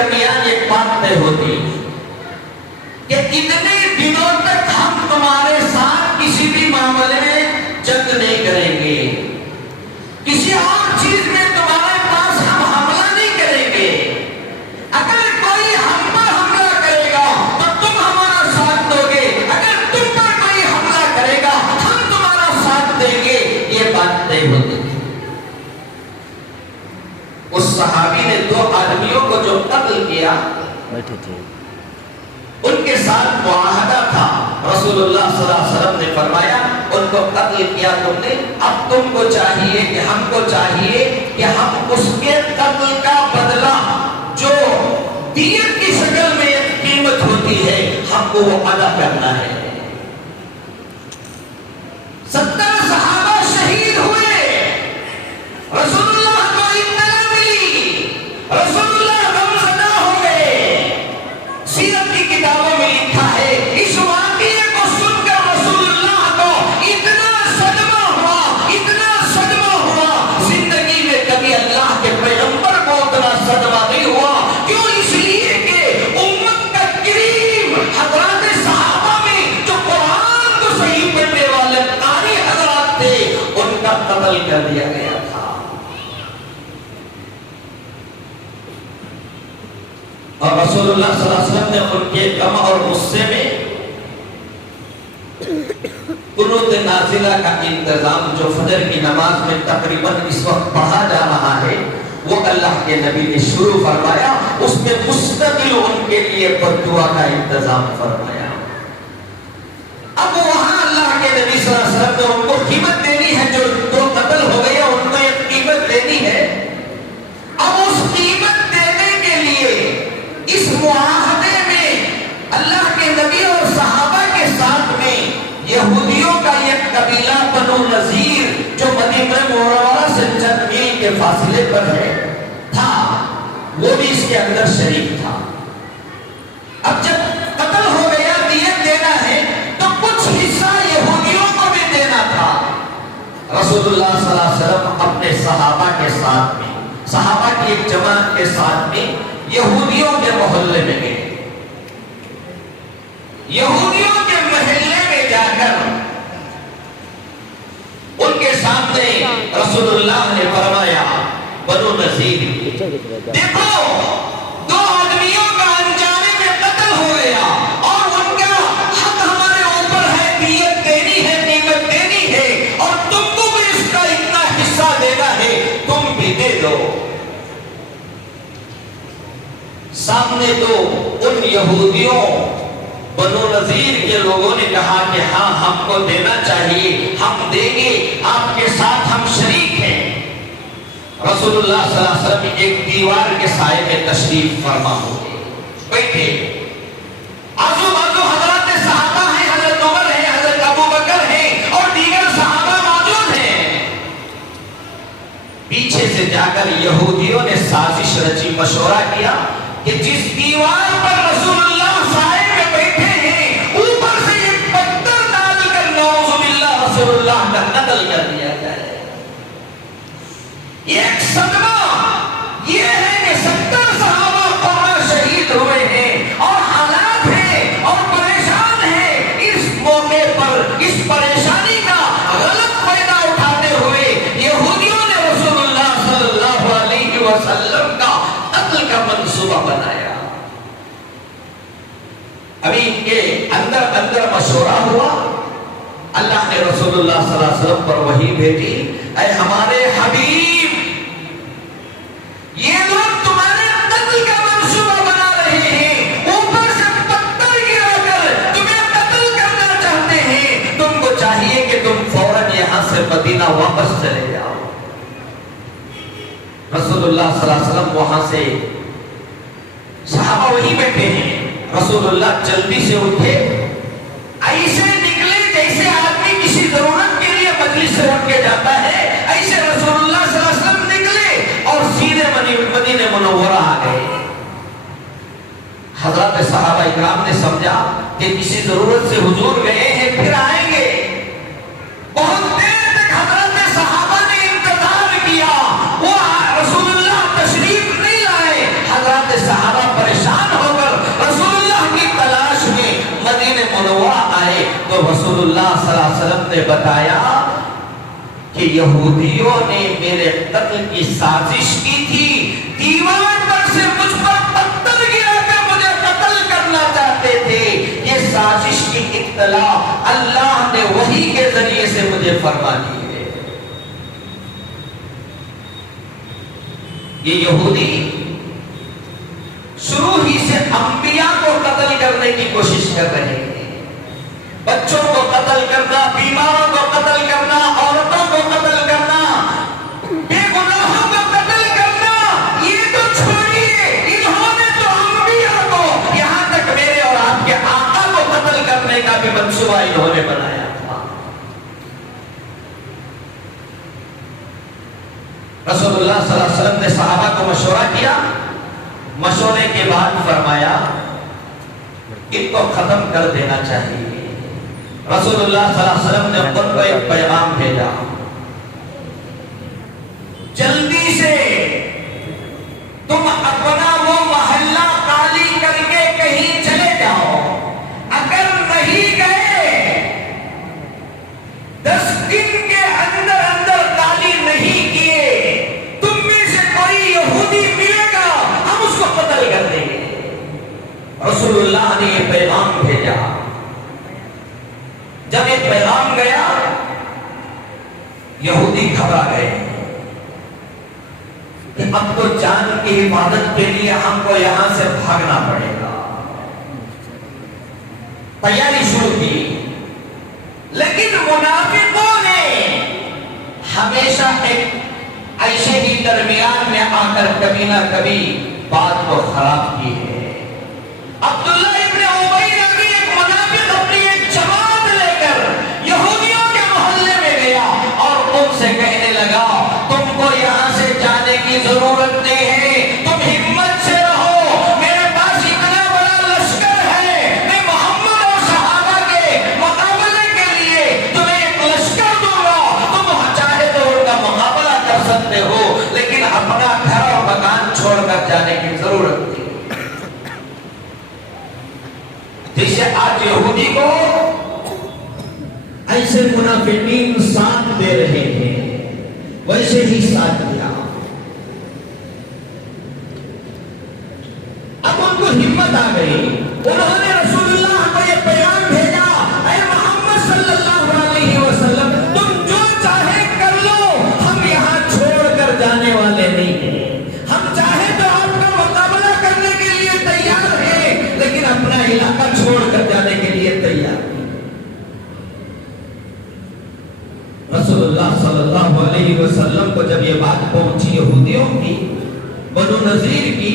درمیان ایک بات طے ہوتی کہ اتنے دنوں تک ہم تمہارے ساتھ کسی بھی معاملے میں جنگ نہیں کریں گے، کسی اور چیز میں تمہارے پاس ہم حملہ نہیں کریں گے، اگر کوئی ہم پر حملہ کرے گا تو تم ہمارا ساتھ دو گے، اگر تم پر کوئی حملہ کرے گا ہم تمہارا ساتھ دیں گے، یہ بات طے ہوتی۔ اس صحابی نے 2 آدمیوں کو جو قتل کیا ان کے ساتھ معاہدہ تھا، رسول اللہ صلی اللہ علیہ وسلم نے فرمایا ان کو قتل کیا تم نے، اب تم کو چاہیے کہ ہم کو چاہیے کہ ہم اس کے قتل کا بدلہ جو دیت کی شکل میں ایک قیمت ہوتی ہے ہم کو وہ ادا کرنا ہے۔ 70 صحابہ شہید ہوئے، رسول اللہ کو اطلاع ملی، رسول اللہ غمزدہ ہو گئے۔ سیرت کی کتابوں میں لکھا ہے اس واقعے کو سن کر رسول اللہ کو اتنا صدمہ ہوا، زندگی میں کبھی اللہ کے پیغمبر کو اتنا صدمہ نہیں ہوا۔ کیوں؟ اس لیے کہ امت کا کریم حضرات صحابہ میں جو قرآن کو صحیح پڑھنے والے قاری حضرات تھے ان کا قتل کر دیا گیا تھا۔ اور رسول اللہ صلی اللہ علیہ وسلم نے ان کے غم اور غصے میں قنوت نازلہ کا انتظام جو فجر کی نماز میں تقریباً اس وقت پڑھا جا رہا ہے وہ اللہ کے نبی نے شروع فرمایا، اس میں مستقل ان کے لیے بددعا کا انتظام فرمایا۔ اب وہاں اللہ کے نبی صلی اللہ علیہ وسلم نے ان کو قیمت دینی ہے، جو قتل ہو گیا ان کو ایک قیمت دینی ہے۔ اب اس قیمت دینے کے لیے اس معاہدے میں اللہ کے نبی اور صحابہ کے ساتھ میں یہودیوں کا ایک قبیلہ بنو نذیر جو مدینہ منورہ سے چند میل کے فاصلے پر ہے تھا، وہ بھی اس کے اندر شریک تھا۔ اب جب قتل ہو گیا دیت دینا ہے تو کچھ حصہ یہودیوں کو بھی دینا تھا۔ رسول اللہ صلی اللہ علیہ وسلم اپنے صحابہ کے ساتھ میں، صحابہ کی ایک جماعت کے ساتھ میں یہودیوں کے محلے میں گئے۔ یہودیوں کے محلے میں جا کر ان کے سامنے رسول اللہ نے فرمایا بنو نذیر دیکھو 2 آدمیوں کا انجانے میں قتل ہو گیا اور ان کا حق ہمارے اوپر ہے، دیت دینی ہے، قیمت دینی ہے اور تم کو بھی اس کا اتنا حصہ دینا ہے، تم بھی دے دو۔ سامنے تو ان یہودیوں بنو نذیر کے لوگوں نے کہا کہ ہاں ہم کو دینا چاہیے، ہم دیں گے، آپ کے ساتھ ہم شریک ہیں۔ رسول اللہ صلی اللہ علیہ وسلم ایک دیوار کے سائے میں تشریف فرما ہو گئے، بیٹھے، آزو بازو حضرات صحابہ ہیں، حضرت عمر ہیں، حضرت ابو بکر ہیں اور دیگر صحابہ موجود ہیں۔ پیچھے سے جا کر یہودیوں نے سازش رچی، مشورہ کیا کہ جس دیوار پر رسول اللہ سائے میں بیٹھے ہیں اوپر سے ایک پتھر ڈال کر نعوذ باللہ رسول اللہ کا قتل کر دیا جائے۔ ایک صدمہ یہ ہے کہ 70 صحابہ قرآن شہید ہوئے ہیں اور حالات ہیں اور پریشان ہیں۔ اس موقع پر اس پریشانی کا غلط فائدہ اٹھاتے ہوئے یہودیوں نے رسول اللہ صلی اللہ علیہ وسلم کا قتل کا منصوبہ بنایا۔ ابھی ان کے اندر مشورہ ہوا، اللہ نے رسول اللہ صلی اللہ علیہ وسلم پر وحی بھیجی، اے ہمارے حبیب یہ لوگ تمہارے قتل کا منصوبہ بنا رہے ہیں، اوپر سے پتھر گرا کر تمہیں قتل کرنا چاہتے ہیں، تم کو چاہیے کہ تم فوراً یہاں سے مدینہ واپس چلے جاؤ۔ رسول اللہ صلی اللہ علیہ وسلم وہاں سے، صحابہ وہی بیٹھے ہیں، رسول اللہ جلدی سے اٹھے، ایسے نکلے جیسے آدمی کسی ضرورت کے لیے مجلس سے اٹھ کے جاتا ہے، ایسے رسول اللہ صلی اللہ علیہ وسلم نکلے اور سیدھے مدینہ منورہ آ گئے۔ حضرات صحابہ اکرام نے سمجھا کہ کسی ضرورت سے حضور گئے ہیں، پھر آئیں گے۔ بہت دیر تک حضرات صحابہ نے انتظار کیا، وہ رسول اللہ تشریف نہیں لائے۔ حضرات صحابہ اللہ صلی اللہ علیہ وسلم نے بتایا کہ یہودیوں نے میرے قتل کی سازش کی تھی، دیوار پر سے مجھ پر پتھر گرا کر مجھے قتل کرنا چاہتے تھے۔ یہ سازش کی اطلاع اللہ نے وحی کے ذریعے سے مجھے فرما دی ہے۔ یہ یہودی شروع ہی سے انبیاء کو قتل کرنے کی کوشش کر رہے ہیں، بچوں کو قتل کرنا، بیماروں کو قتل کرنا، عورتوں کو قتل کرنا، بے گناہوں کو قتل کرنا۔ یہ تو چھوڑیے، انہوں نے تو انبیاء کو، یہاں تک میرے اور آپ کے آقا کو قتل کرنے کا بھی منصوبہ انہوں نے بنایا تھا۔ رسول اللہ صلی اللہ علیہ وسلم نے صحابہ کو مشورہ کیا، مشورے کے بعد فرمایا ان کو ختم کر دینا چاہیے۔ رسول اللہ صلی اللہ علیہ وسلم نے ان کو ایک پیغام بھیجا، جلدی سے تم اپنا وہ محلہ خالی کر کے کہیں چلے جاؤ، اگر نہیں گئے 10 دن کے اندر اندر خالی نہیں کیے، تم میں سے کوئی یہودی ملے گا ہم اس کو قتل کر دیں گے۔ رسول اللہ نے یہ پیغام بھیجا۔ جب ایک پیغام گیا یہودی گھبرا گئے کہ اب تو جان کی حفاظت کے لیے ہم کو یہاں سے بھاگنا پڑے گا۔ تیاری شروع کی، لیکن منافقوں نے ہمیشہ ایک ایسے ہی درمیان میں آ کر کبھی نہ کبھی بات کو خراب کی ہے۔ عبداللہ ابن ابی نبی ایک منافق اپنی ایک جماعت لے کر یہودیوں کے محلے میں گیا اور ان سے کہنے لگا تم کو یہاں سے جانے کی ضرورت نہیں ہے، تم ہمت سے رہو، میرے پاس اتنا بڑا لشکر ہے، میں محمد اور صحابہ کے مقابلے کے لیے تمہیں ایک لشکر دوں گا، تم چاہے تو ان کا مقابلہ کر سکتے ہو، لیکن اپنا گھر اور مکان چھوڑ کر جانے کی ضرورت نہیں۔ جیسے آج یہودی کو ایسے منافقین ساتھ دے رہے ہیں ویسے ہی ساتھ دیا۔ اب ان کو ہمت آ گئی، انہوں نے رسول اللہ کو یہ پیغام بھیجا، اے محمد صلی اللہ علیہ وسلم تم جو چاہے کر لو، ہم یہاں چھوڑ کر جانے والے نہیں ہیں، ہم چاہے تو آپ کا مقابلہ کرنے کے لیے تیار ہیں، لیکن اپنا علاقہ چھوڑ کر جانے کے لیے تیار نہیں۔ رسول اللہ صلی اللہ علیہ وسلم کو جب یہ بات پہنچی یہودیوں کی، بنو نذیر کی،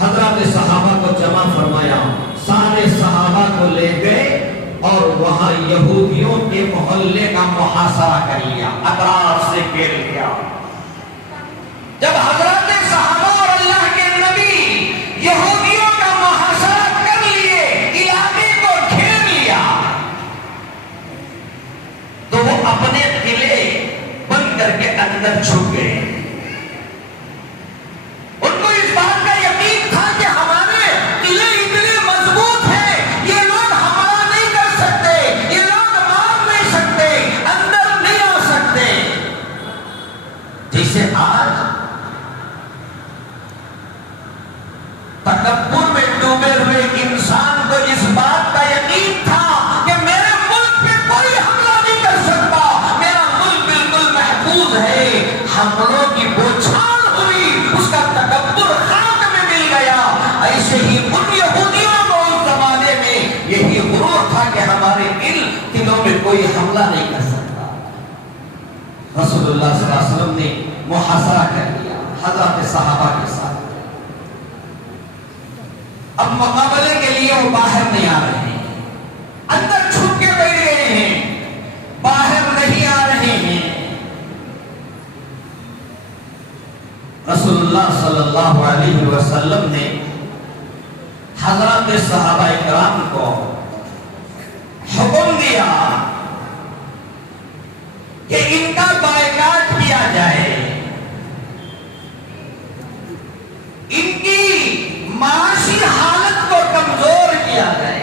حضرات صحابہ کو جمع فرمایا، سارے صحابہ کو لے گئے اور وہاں یہودیوں کے محلے کا محاصرہ کر لیا، اطراف سے گھیر لیا۔ جب حضرات صحابہ اور اللہ کے نبی یہودیوں کا محاصرہ کر لیے، علاقے کو گھیر لیا، تو وہ اپنے قلعے بند کر کے اندر چھپ گئے۔ ان کو اس بات کا یقین تھا کہ ہمارے قلعے اتنے مضبوط ہیں، یہ لوگ حملہ نہیں کر سکتے، یہ لوگ مار نہیں سکتے، اندر نہیں آ سکتے۔ جیسے آج تکبر میں ڈوبے ہوئے انسان کو اس بات کا یقین تھا کہ میرے ملک پہ کوئی حملہ نہیں کر سکتا، میرا ملک بالکل محفوظ ہے، حملوں کی بوچھار ہوئی، اس کا تکبر خاک میں مل گیا۔ ایسے ہی ان یہودیوں کو اس زمانے میں یہی غرور تھا کہ ہمارے دلوں میں کوئی حملہ نہیں کر سکتا۔ رسول اللہ صلی اللہ علیہ وسلم نے محاصرہ کر لیا حضرات صحابہ کے ساتھ۔ اب مقابلے کے لیے وہ باہر نہیں آ رہے ہیں، اندر چھپ کے بیٹھ گئے ہیں، باہر نہیں آ رہے ہیں۔ رسول اللہ صلی اللہ علیہ وسلم نے حضرات صحابہ اکرام کو حکم دیا کہ ان کا بائیکاٹ کیا جائے، ان کی معاشی حالت کو کمزور کیا جائے۔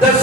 10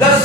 10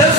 10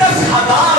10,000